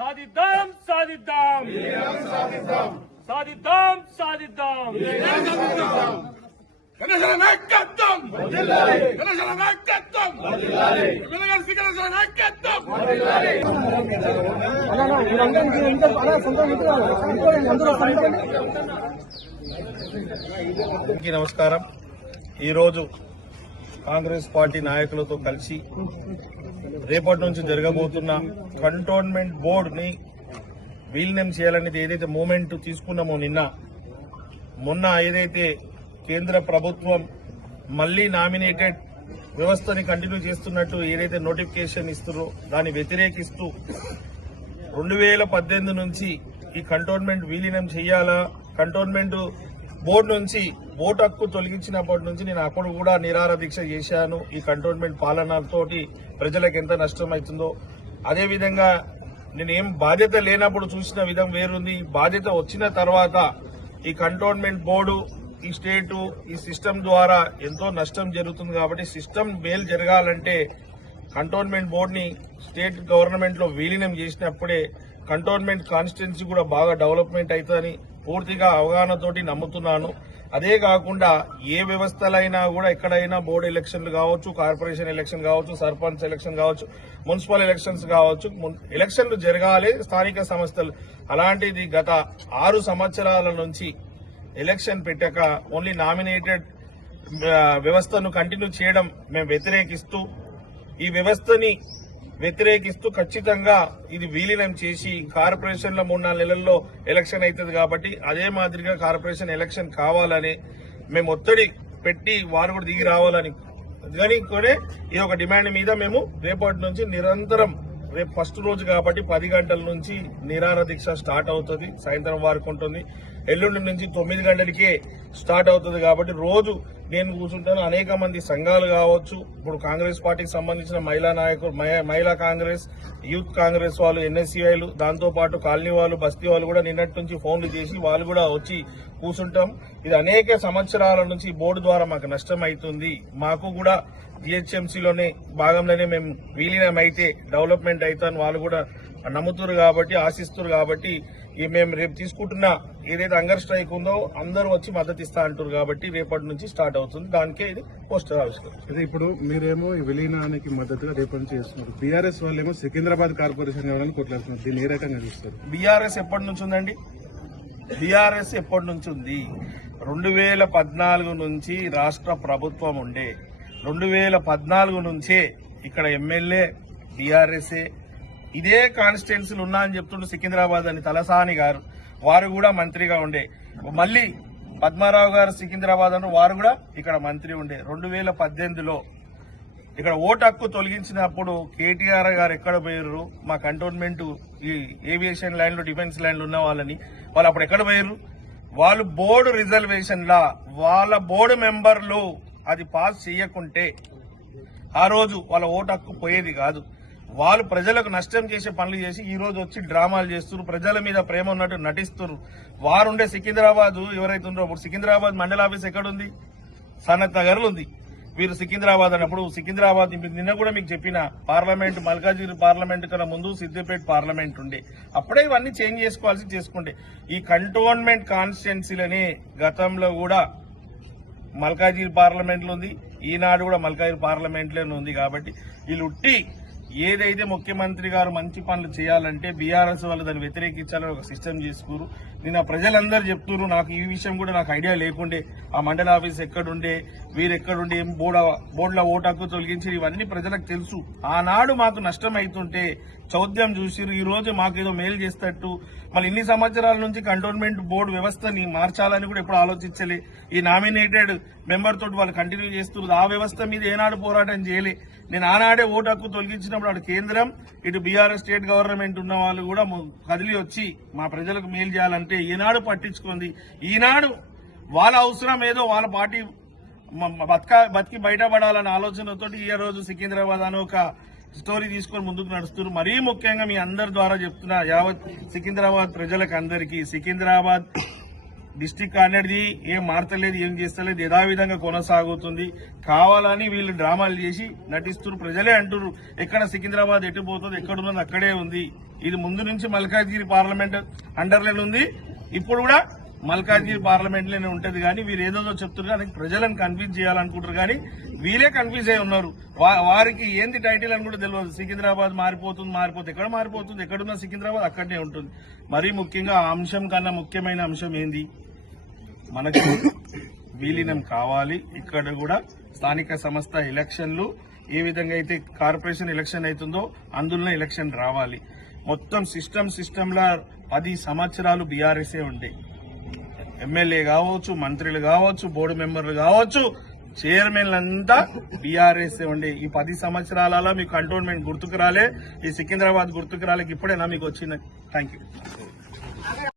సాధిద్దాం సాధిద్దాం సాధిద్దాం సాధిద్దాం గణేశుల నాయకత్వం గణేశుల నాయకత్వం గణేశుల నాయకత్వం. నమస్కారం. ఈరోజు కాంగ్రెస్ పార్టీ నాయకులతో కలిసి రేపటి నుంచి జరగబోతున్న కంటోన్మెంట్ బోర్డు ని విలీనం చేయాలనేది ఏదైతే మూమెంట్ తీసుకున్నామో మొన్న ఏదైతే కేంద్ర ప్రభుత్వం మళ్లీ నామినేటెడ్ వ్యవస్థని కంటిన్యూ చేస్తున్నట్టు ఏదైతే నోటిఫికేషన్ ఇస్తున్నారో దాన్ని వ్యతిరేకిస్తూ 2018 నుంచి ఈ కంటోన్మెంట్ విలీనం చేయాలా, కంటోన్మెంట్ బోర్డు నుంచి ఓటు హక్కు తొలగించినప్పటి నుంచి నేను అప్పుడు కూడా నిరాహార దీక్ష చేశాను. ఈ కంటోన్మెంట్ పాలనతోటి ప్రజలకు ఎంత నష్టం అవుతుందో, అదేవిధంగా నేనేం బాధ్యత లేనప్పుడు చూసిన విధం వేరుంది. బాధ్యత వచ్చిన తర్వాత ఈ కంటోన్మెంట్ బోర్డు, ఈ స్టేటు, ఈ సిస్టమ్ ద్వారా ఎంతో నష్టం జరుగుతుంది. కాబట్టి సిస్టమ్ మేలు జరగాలంటే కంటోన్మెంట్ బోర్డుని స్టేట్ గవర్నమెంట్ లో విలీనం చేసినప్పుడే కంటోన్మెంట్ కాన్స్టిట్యున్సీ కూడా బాగా డెవలప్మెంట్ అవుతుందని పూర్తిగా అవగాహనతోటి నమ్ముతున్నాను. అదే కాకుండా ఏ వ్యవస్థలైనా కూడా ఎక్కడైనా బోర్డు ఎలక్షన్లు కావచ్చు, కార్పొరేషన్ ఎలక్షన్ కావచ్చు, సర్పంచ్ ఎలక్షన్ కావచ్చు, మున్సిపల్ ఎలక్షన్స్ కావచ్చు, ఎలక్షన్లు జరగాలి స్థానిక సంస్థలు. అలాంటిది గత 6 సంవత్సరాల నుంచి ఎలక్షన్ పెట్టాక ఓన్లీ నామినేటెడ్ వ్యవస్థను కంటిన్యూ చేయడం మేము వ్యతిరేకిస్తూ, ఈ వ్యవస్థని వ్యతిరేకిస్తూ ఖచ్చితంగా ఇది విలీనం చేసి కార్పొరేషన్ల 3-4 నెలల్లో ఎలక్షన్ అవుతుంది. కాబట్టి అదే మాదిరిగా కార్పొరేషన్ ఎలక్షన్ కావాలని మేము ఒత్తిడి పెట్టి వారు కూడా దిగి రావాలని కానీ ఈ ఒక డిమాండ్ మీద మేము రేపటి నుంచి నిరంతరం, రేపు ఫస్ట్ రోజు కాబట్టి 10 గంటల నుంచి నిరాహార దీక్ష స్టార్ట్ అవుతుంది, సాయంత్రం వరకు ఉంటుంది. ఎల్లుండి నుంచి 9 గంటలకే స్టార్ట్ అవుతుంది. కాబట్టి రోజు నేను కూర్చుంటాను. అనేక మంది సంఘాలు కావచ్చు, ఇప్పుడు కాంగ్రెస్ పార్టీకి సంబంధించిన మహిళా నాయకులు, మహిళా కాంగ్రెస్, యూత్ కాంగ్రెస్ వాళ్ళు, ఎన్ఎస్సీఐలు, దాంతో పాటు కాలనీ వాళ్ళు, బస్తీ వాళ్ళు కూడా నిన్నటి నుంచి ఫోన్లు చేసి వాళ్ళు కూడా వచ్చి కూర్చుంటాం. ఇది అనేక సంవత్సరాల నుంచి బోర్డు ద్వారా మాకు నష్టం అవుతుంది. మాకు కూడా జిహెచ్ఎంసీలోనే భాగంలోనే మేము విలీనం అయితే డెవలప్మెంట్ అవుతాను వాళ్ళు కూడా నమ్ముతున్నారు కాబట్టి, ఆశిస్తున్నారు కాబట్టి మేము రేపు తీసుకుంటున్న ఏదైతే అంగర్ స్ట్రైక్ ఉందో అందరూ వచ్చి మద్దతు ఇస్తా అంటారు కాబట్టి రేపటి నుంచి స్టార్ట్ అవుతుంది. దానికే ఇది పోస్టర్ ఆవిష్కరణ. అయితే ఇప్పుడు మీరేమో ఈ విలీనానికి మద్దతుగా రేపటి నుంచి చేస్తున్నారు. బీఆర్ఎస్ వాళ్ళేమో సికింద్రాబాద్ కార్పొరేషన్ ఇవ్వడానికి కొట్లాడుతున్నారు. దీన్ని ఏ రకంగా చూస్తారు? బీఆర్ఎస్ ఎప్పటి నుంచి ఉందండి? బీఆర్ఎస్ ఎప్పటి నుంచి ఉంది? 2014 నుంచి రాష్ట్ర ప్రభుత్వం ఉండే, 2014 నుంచే ఇక్కడ ఎమ్మెల్యే బీఆర్ఎస్ఏ. ఇదే కాన్స్టిట్యున్సీలు ఉన్నా అని చెప్తుండే సికింద్రాబాద్ అని తలసాని గారు, వారు కూడా మంత్రిగా ఉండే. మళ్ళీ పద్మారావు గారు సికింద్రాబాద్ అని వారు కూడా ఇక్కడ మంత్రి ఉండే. 2018లో ఇక్కడ ఓటు హక్కు తొలగించినప్పుడు కేటీఆర్ గారు ఎక్కడ పోయారు? మా కంటోన్మెంట్ ఈ ఏవియేషన్ ల్యాండ్లు, డిఫెన్స్ ల్యాండ్లు ఉన్న వాళ్ళని వాళ్ళు అప్పుడు ఎక్కడ పోయారు? వాళ్ళు బోర్డు రిజర్వేషన్లా వాళ్ళ బోర్డు మెంబర్లు అది పాస్ చేయకుంటే ఆ రోజు వాళ్ళ ఓటు హక్కు పోయేది కాదు. వాళ్ళు ప్రజలకు నష్టం చేసే పనులు చేసి ఈ రోజు వచ్చి డ్రామాలు చేస్తున్నారు, ప్రజల మీద ప్రేమ ఉన్నట్టు నటిస్తున్నారు. వారుండే సికింద్రాబాద్ ఎవరైతే ఉన్నారో, ఇప్పుడు సికింద్రాబాద్ మండల ఆఫీస్ ఎక్కడుంది? సనత్ నగర్ లో ఉంది. వీరు సికింద్రాబాద్ అన్నప్పుడు సికింద్రాబాద్ నిన్న కూడా మీకు చెప్పిన పార్లమెంట్, మల్కాజిగిరి పార్లమెంట్ కన్నా ముందు సిద్దిపేట పార్లమెంట్ ఉండే. అప్పుడే ఇవన్నీ చేంజ్ చేసుకుంటే ఈ కంటోన్మెంట్ కాన్స్టిట్యున్సీలని గతంలో కూడా మల్కాజిగిరి పార్లమెంట్ లో ఉంది, ఈనాడు కూడా మల్కాజిగిరి పార్లమెంట్ లోనే ఉంది. కాబట్టి వీళ్ళు ఉట్టి ఏదైతే ముఖ్యమంత్రి గారు మంచి పనులు చేయాలంటే బీఆర్ఎస్ వాళ్ళు దాన్ని వ్యతిరేకించాలని ఒక సిస్టమ్ చేసుకున్నారు. నిన్న ప్రజలందరూ చెప్తున్నారు. నాకు ఈ విషయం కూడా నాకు ఐడియా లేకుండే. ఆ మండల ఆఫీస్ ఎక్కడుండే, వీరు ఎక్కడుండే, బోర్డుల ఓటు హక్కు తొలగించి ఇవన్నీ ప్రజలకు తెలుసు. ఆనాడు మాకు నష్టం అవుతుంటే చౌద్యం చూసిరు, ఈ రోజు మాకేదో మేలు చేస్తట్టు మళ్ళీ ఇన్ని సంవత్సరాల నుంచి కంటోన్మెంట్ బోర్డు వ్యవస్థని మార్చాలని కూడా ఎప్పుడు ఆలోచించలే. ఈ నామినేటెడ్ మెంబర్ తోటి వాళ్ళు కంటిన్యూ చేస్తున్నారు. ఆ వ్యవస్థ మీద ఏనాడు పోరాటం చేయలే. నేను ఆనాడే ఓటు హక్కు తొలగించినప్పుడు అటు కేంద్రం, ఇటు బీఆర్ఎస్ స్టేట్ గవర్నమెంట్ ఉన్న వాళ్ళు కూడా కదిలి వచ్చి మా ప్రజలకు మేలు చేయాలంటే ఈనాడు పట్టించుకుంది. ఈనాడు వాళ్ళ అవసరం ఏదో వాళ్ళ పార్టీ బతికి బయటపడాలన్న ఆలోచనతో ఈ రోజు సికింద్రాబాద్ అని ఒక స్టోరీ తీసుకొని ముందుకు నడుస్తున్నారు. మరీ ముఖ్యంగా మీ అందరి ద్వారా చెప్తున్నా, యావత్ సికింద్రాబాద్ ప్రజలకు అందరికీ, సికింద్రాబాద్ డిస్టిక్ అనేది ఏం మారతలేదు, ఏం చేస్తలేదు, యథావిధంగా కొనసాగుతుంది. కావాలని వీళ్ళు డ్రామాలు చేసి నటిస్తున్నారు. ప్రజలే అంటున్నారు ఎక్కడ సికింద్రాబాద్ ఎటు పోతుంది, ఎక్కడున్నది అక్కడే ఉంది. ఇది ముందు నుంచి మల్కాజ్గిరి పార్లమెంట్ అండర్లోనే ఉంది, ఇప్పుడు కూడా మల్కాజ్గిరి పార్లమెంట్ లోనే ఉంటది. కానీ వీరు ఏదో చెప్తున్నారు, దానికి ప్రజలను కన్ఫ్యూజ్ చేయాలనుకుంటారు. కానీ వీళ్ళే కన్ఫ్యూజ్ అయి ఉన్నారు. వారికి ఏంది టైటిల్ అని కూడా తెలియదు. సికింద్రాబాద్ మారిపోతుంది, ఎక్కడ మారిపోతుంది, ఎక్కడున్న సికింద్రాబాద్ అక్కడనే ఉంటుంది. మరీ ముఖ్యంగా ఆ అంశం కన్నా ముఖ్యమైన అంశం ఏంది, మనకు విలీనం కావాలి. ఇక్కడ కూడా స్థానిక సంస్థ ఎలక్షన్లు ఏ విధంగా అయితే కార్పొరేషన్ ఎలక్షన్ అవుతుందో అందులో ఎలక్షన్ రావాలి. మొత్తం సిస్టంలా 10 సంవత్సరాలు బీఆర్ఎస్ఏ ఉండే. ఎమ్మెల్యే కావచ్చు, మంత్రులు కావచ్చు, బోర్డు మెంబర్లు కావచ్చు, చైర్మన్లంతా బీఆర్ఎస్ఏ ఉండే. ఈ 10 సంవత్సరాలలో మీకు కంటోన్మెంట్ గుర్తుకు రాలే, ఈ సికింద్రాబాద్ గుర్తుకు రాలేక ఇప్పుడేనా మీకు వచ్చింది. Thank you.